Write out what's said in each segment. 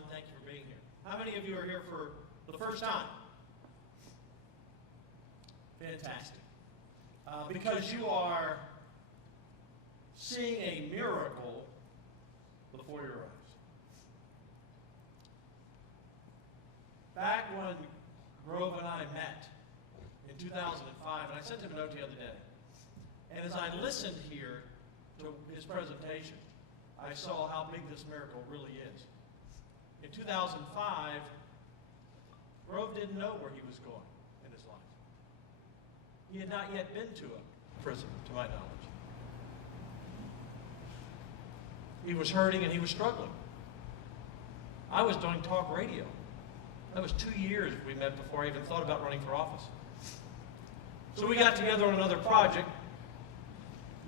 everyone. Thank you for being here. How many of you are here for the first time? Fantastic. Because you are seeing a miracle before your eyes. Back when Grove and I met in 2005, and I sent him a note the other day, and as I listened here to his presentation, I saw how big this miracle really is. In 2005, Grove didn't know where he was going in his life. He had not yet been to a prison, to my knowledge. He was hurting and he was struggling. I was doing talk radio. That was 2 years we met before I even thought about running for office. So we got together on another project,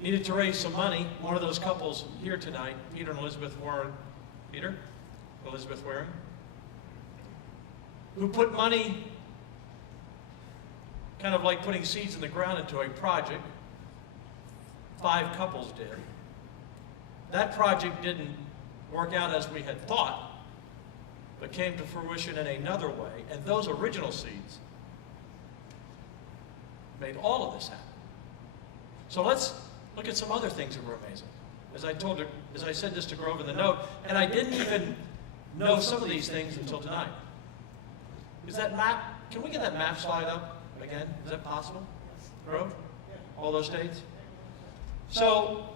needed to raise some money. One of those couples here tonight, Peter and Elizabeth Warren, Elizabeth Waring, who put money, kind of like putting seeds in the ground into a project. 5 couples did. That project didn't work out as we had thought, but came to fruition in another way, and those original seeds made all of this happen. So let's look at some other things that were amazing. As I said this to Grove in the note, and I didn't even know some of these things until tonight. Is that map, can we get that map slide up again? Is that possible? Grove? All those states? So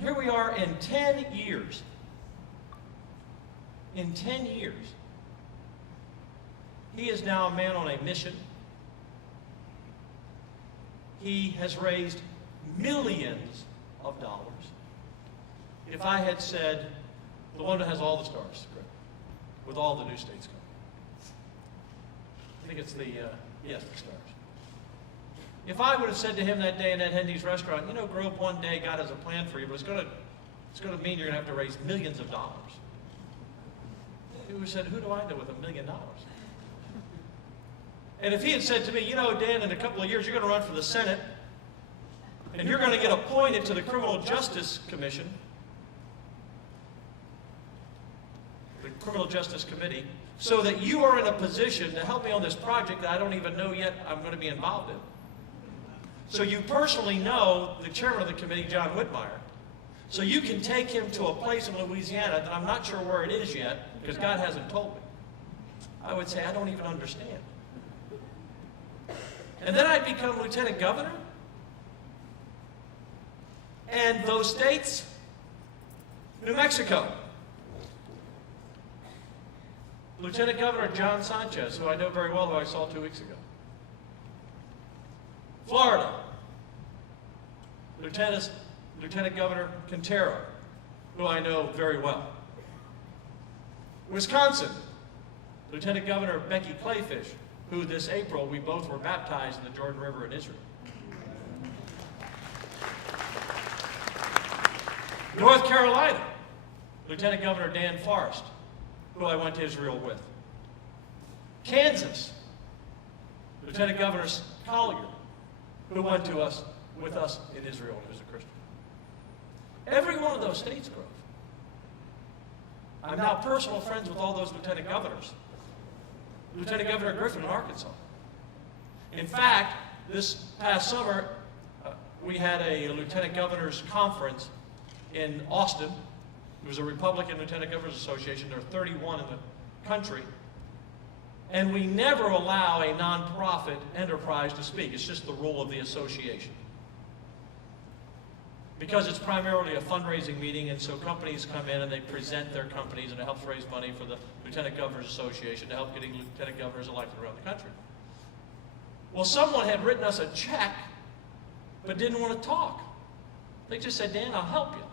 here we are in 10 years. In 10 years, he is now a man on a mission. He has raised millions of dollars. If I had said, the one that has all the stars, with all the new states coming. I think it's the, yes, the stars. If I would have said to him that day in that Hendy's restaurant, you know, Grove, one day God has a plan for you, but it's going to mean you're going to have to raise millions of dollars. He would have said, who do I know with $1 million? And if he had said to me, you know, Dan, in a couple of years, you're going to run for the Senate, and you're going to get appointed to the Criminal Justice Commission, the Criminal Justice Committee, so that you are in a position to help me on this project that I don't even know yet I'm going to be involved in. So you personally know the chairman of the committee, John Whitmire, so you can take him to a place in Louisiana that I'm not sure where it is yet, because God hasn't told me. I would say, I don't even understand. And then I'd become lieutenant governor. And those states, New Mexico. Lieutenant Governor John Sanchez, who I know very well, who I saw 2 weeks ago. Florida, Lieutenant Governor Quintero, who I know very well. Wisconsin, Lieutenant Governor Becky Clayfish, who this April we both were baptized in the Jordan River in Israel. North Carolina, Lieutenant Governor Dan Forrest, who I went to Israel with. Kansas, Lieutenant Governor Collier, who went with us in Israel and who's a Christian. Every one of those states, Grove. I'm now personal friends with all those lieutenant governors. Lieutenant Governor Griffin in Arkansas. In fact, this past summer, we had a lieutenant governor's conference in Austin. It was a Republican Lieutenant Governors Association. There are 31 in the country. And we never allow a nonprofit enterprise to speak. It's just the rule of the association. Because it's primarily a fundraising meeting, and so companies come in and they present their companies, and it helps raise money for the Lieutenant Governors Association to help getting lieutenant governors elected around the country. Well, someone had written us a check, but didn't want to talk. They just said, Dan, I'll help you.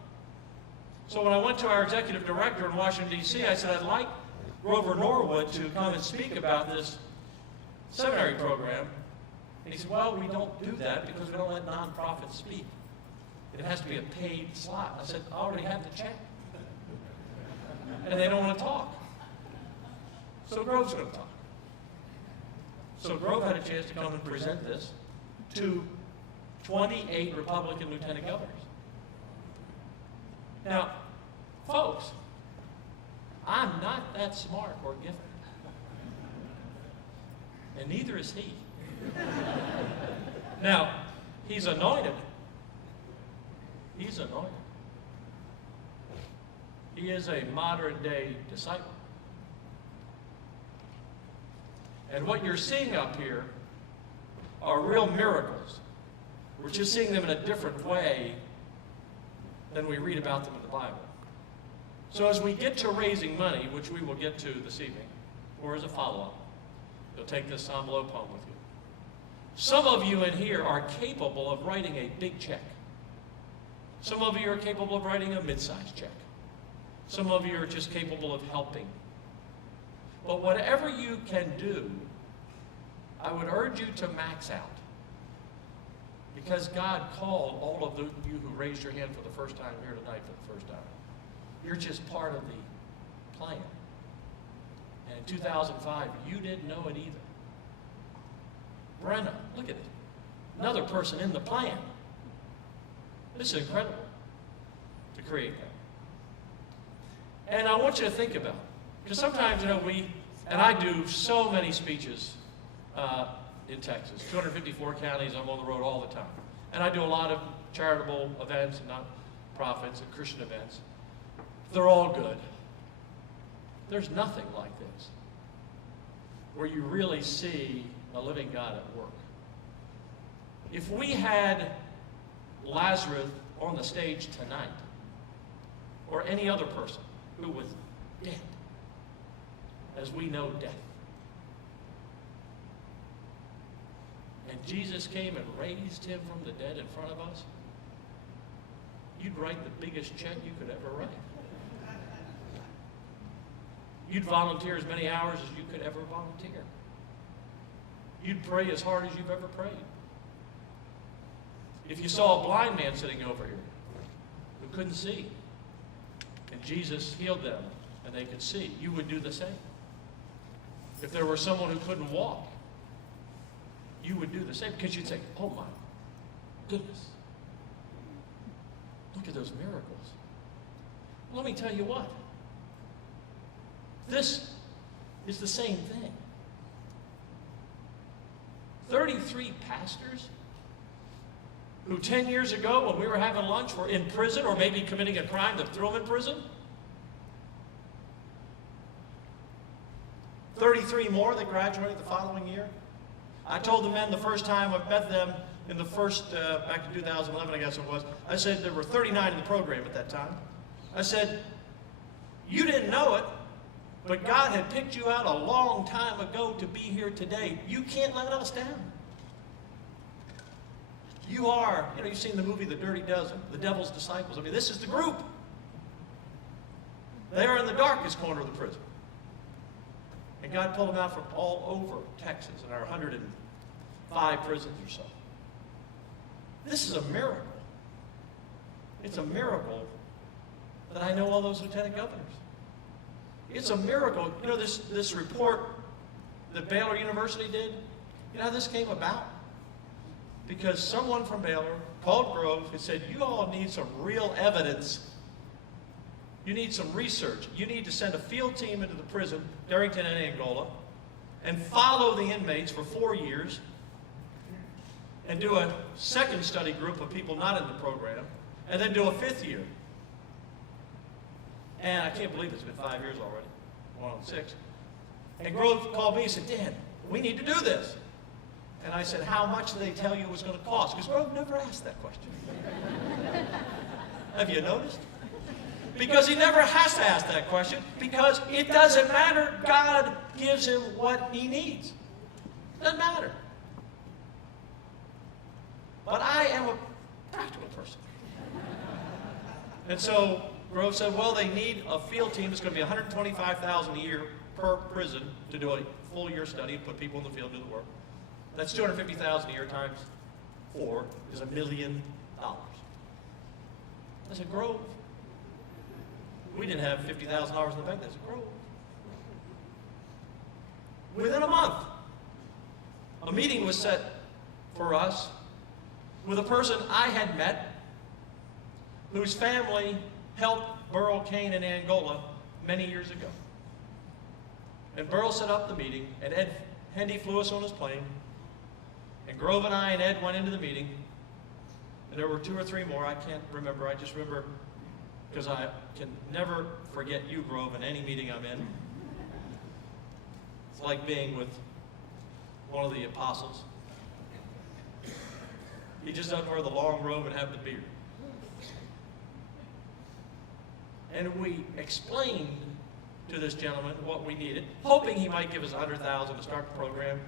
So when I went to our executive director in Washington, D.C., I said, I'd like Grover Norwood to come and speak about this seminary program. And he said, well, we don't do that because we don't let nonprofits speak. It has to be a paid slot. I said, I already have the check. And they don't want to talk. So Grove's going to talk. So Grove had a chance to come and present this to 28 Republican lieutenant governors. Now, folks, I'm not that smart or gifted. And neither is he. Now, he's anointed. He's anointed. He is a modern-day disciple. And what you're seeing up here are real miracles. We're just seeing them in a different way than we read about them in the Bible. So as we get to raising money, which we will get to this evening, or as a follow-up, you'll take this envelope home with you. Some of you in here are capable of writing a big check. Some of you are capable of writing a mid-sized check. Some of you are just capable of helping. But whatever you can do, I would urge you to max out. Because God called all of you who raised your hand for the first time here tonight for the first time. You're just part of the plan. And in 2005, you didn't know it either. Brenna, look at it. Another person in the plan. This is incredible to create that. And I want you to think about it. Because sometimes, you know, and I do so many speeches in Texas, 254 counties, I'm on the road all the time. And I do a lot of charitable events and not-profits and Christian events. They're all good. There's nothing like this, where you really see a living God at work. If we had Lazarus on the stage tonight, or any other person who was dead, as we know death, and Jesus came and raised him from the dead in front of us, you'd write the biggest check you could ever write. You'd volunteer as many hours as you could ever volunteer. You'd pray as hard as you've ever prayed. If you saw a blind man sitting over here who couldn't see, and Jesus healed them and they could see, you would do the same. If there were someone who couldn't walk, you would do the same, because you'd say, oh my goodness, look at those miracles. Let me tell you what, this is the same thing. 33 pastors who 10 years ago, when we were having lunch, were in prison or maybe committing a crime that threw them in prison. 33 more that graduated the following year. I told the men the first time I met them in the first, back in 2011, I guess it was, I said there were 39 in the program at that time. I said, you didn't know it, but God had picked you out a long time ago to be here today. You can't let us down. You are, you know, you've seen the movie The Dirty Dozen, The Devil's Disciples. I mean, this is the group. They are in the darkest corner of the prison. And God pulled them out from all over Texas in our 105 prisons or so. This is a miracle. It's a miracle that I know all those lieutenant governors. It's a miracle. You know, this report that Baylor University did, you know how this came about? Because someone from Baylor called Grove and said, you all need some real evidence. You need some research. You need to send a field team into the prison, Darrington and Angola, and follow the inmates for 4 years, and do a second study group of people not in the program, and then do a 5th year. And I can't believe it's been 5 years already, going on 6. And Grove called me and said, Dan, we need to do this. And I said, how much did they tell you it was going to cost? Because Grove never asked that question. Have you noticed? Because he never has to ask that question, because it doesn't matter. God gives him what he needs. Doesn't matter. But I am a practical person. And so Grove said, well, they need a field team that's going to be $125,000 a year per prison to do a full year study and put people in the field to do the work. That's $250,000 a year times 4 is $1 million. I said, Grove, we didn't have $50,000 in the bank. That's a Grove. Within a month, a meeting was set for us with a person I had met whose family helped Burl Cain in Angola many years ago. And Burl set up the meeting, and Ed Hendy flew us on his plane, and Grove and I and Ed went into the meeting, and there were 2 or 3 more. I can't remember. I just remember because I can never forget you, Grove, in any meeting I'm in. It's like being with one of the apostles. He just doesn't wear the long robe and have the beard. And we explained to this gentleman what we needed, hoping he might give us $100,000 to start the program.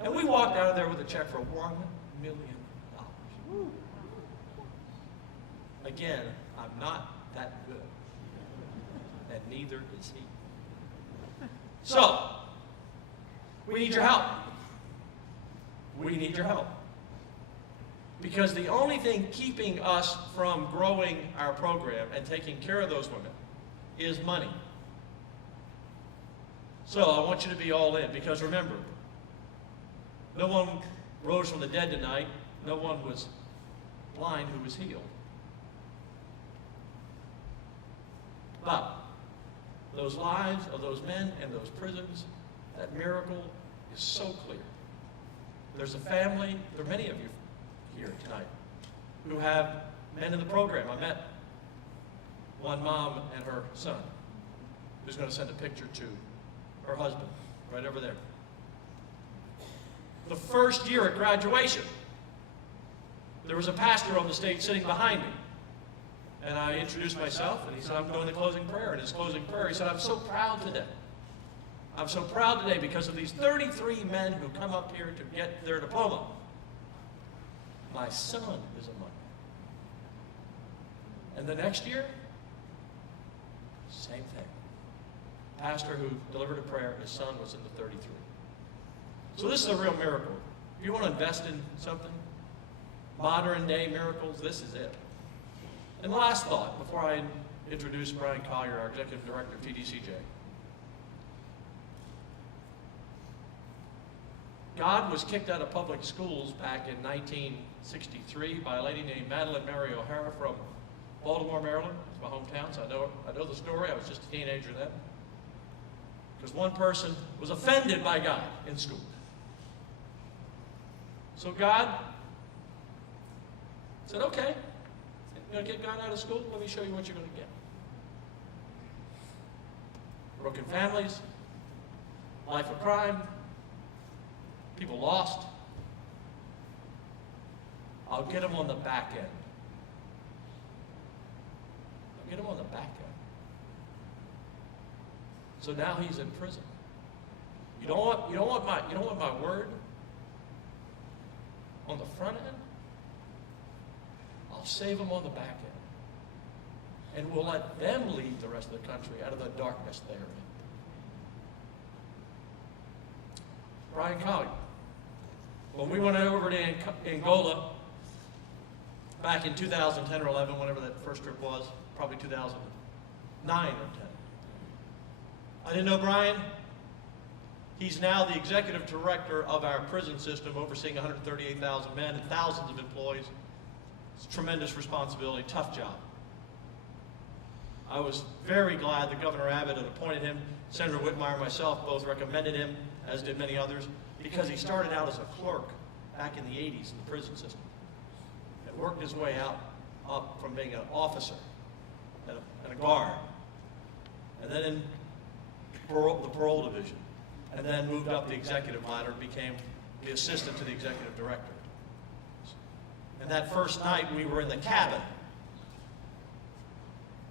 And we walked out of there with a check for $1 million. Again, I'm not that good. And neither is he. So, we need your help. We need your help. Because the only thing keeping us from growing our program and taking care of those women is money. So I want you to be all in, because remember, no one rose from the dead tonight. No one was blind who was healed. But those lives of those men and those prisons, that miracle is so clear. There's a family, there are many of you here tonight, who have men in the program. I met one mom and her son, who's going to send a picture to her husband, right over there. The first year at graduation, there was a pastor on the stage sitting behind me. And I introduced myself, and he said, I'm doing the closing prayer. And his closing prayer, he said, I'm so proud today. I'm so proud today because of these 33 men who come up here to get their diploma. My son is among them. And the next year, same thing. Pastor who delivered a prayer, his son was in the 33. So this is a real miracle. If you want to invest in something, modern day miracles, this is it. And the last thought, before I introduce Bryan Collier, our Executive Director of TDCJ. God was kicked out of public schools back in 1963 by a lady named Madeline Mary O'Hara from Baltimore, Maryland. It's my hometown, so I know the story. I was just a teenager then. Because one person was offended by God in school. So God said, okay, you're going to get God out of school? Let me show you what you're going to get. Broken families, life of crime, people lost. I'll get them on the back end. I'll get them on the back end. So now he's in prison. You don't want my word on the front end? I'll save them on the back end. And we'll let them lead the rest of the country out of the darkness they're in. Bryan Collier. When we went over to Angola back in 2010 or 11, whenever that first trip was, probably 2009 or 10. I didn't know Bryan. He's now the executive director of our prison system, overseeing 138,000 men and thousands of employees. It's a tremendous responsibility, tough job. I was very glad that Governor Abbott had appointed him. Senator Whitmire and myself both recommended him, as did many others, because he started out as a clerk back in the 80s in the prison system and worked his way up from being an officer and a guard, and then in the parole division, and then moved up the executive ladder and became the assistant to the executive director. And that first night we were in the cabin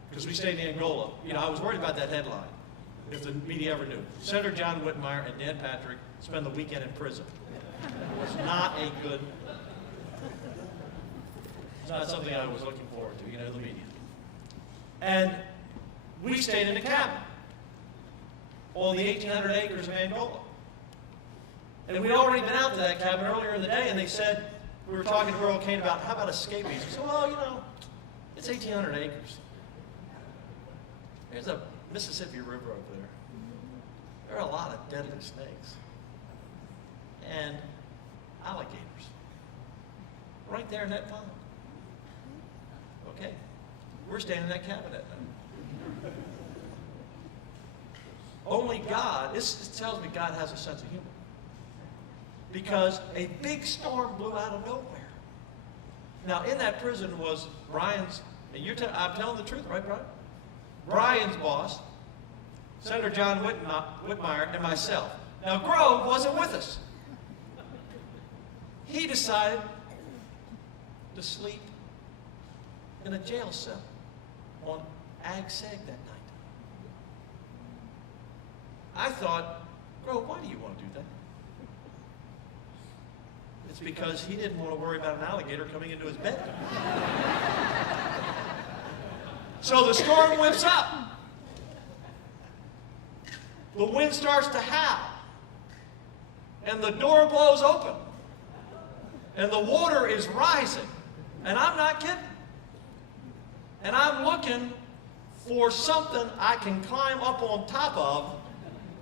because we stayed in Angola. You know, I was worried about that headline, if the media ever knew. Senator John Whitmire and Dan Patrick spend the weekend in prison. It was not a good, it's not something I was looking forward to, you know, the media. And we stayed in a cabin on the 1,800 acres of Angola. And we'd already been out to that cabin earlier in the day, and they said, we were talking to Earl Kane about, how about escapees? He said, well, you know, it's 1,800 acres. There's a Mississippi River over there. There are a lot of deadly snakes and alligators right there in that pond. Okay, we're staying in that cabin that night. only God, this tells me God has a sense of humor. Because a big storm blew out of nowhere. Now, in that prison was Bryan's, and I'm telling the truth, right, Bryan? Bryan's boss, Senator John Whitmire, and myself. Now, Grove wasn't with us. He decided to sleep in a jail cell on Ag Seg that night. I thought, Grove, why do you want to do that? It's because he didn't want to worry about an alligator coming into his bed. So the storm whips up. The wind starts to howl. And the door blows open. And the water is rising. And I'm not kidding. And I'm looking for something I can climb up on top of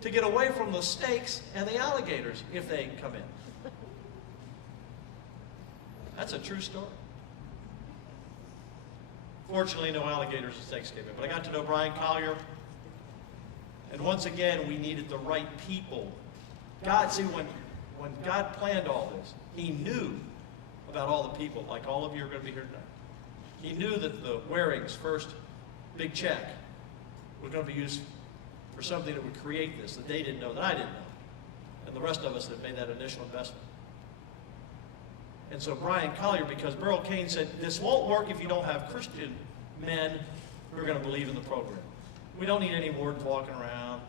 to get away from the snakes and the alligators if they come in. That's a true story. Fortunately, no alligators and snakes came in. But I got to know Bryan Collier. And once again, we needed the right people. God, see, when God planned all this, he knew about all the people, like all of you are going to be here tonight. He knew that the Waring's first big check was going to be used for something that would create this that they didn't know, that I didn't know, and the rest of us that made that initial investment. And so Bryan Collier, because Burl Cain said, this won't work if you don't have Christian men who are going to believe in the program. We don't need any wardens walking around.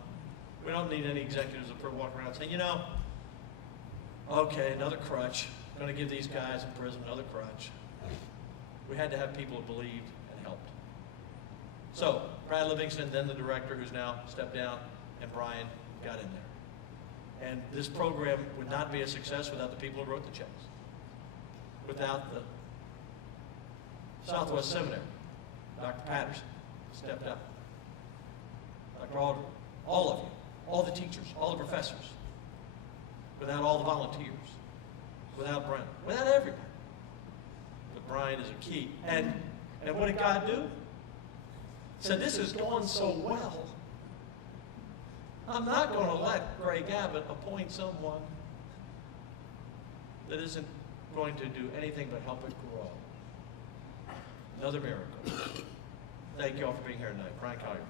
We don't need any executives that are walking around saying, you know, okay, another crutch. I'm going to give these guys in prison another crutch. We had to have people who believed and helped. So Brad Livingston, then the director, who's now stepped down, and Bryan got in there. And this program would not be a success without the people who wrote the checks. Without the Southwest Seminary, Dr. Patterson stepped up. Dr. Aldrin, all of you, all the teachers, all the professors, without all the volunteers, without Bryan, without everybody. But Bryan is a key. And what did God do? Said, this has gone so well, I'm not going to let Greg Abbott appoint someone that isn't going to do anything but help it grow. Another miracle. Thank you all for being here tonight. Bryan Collier.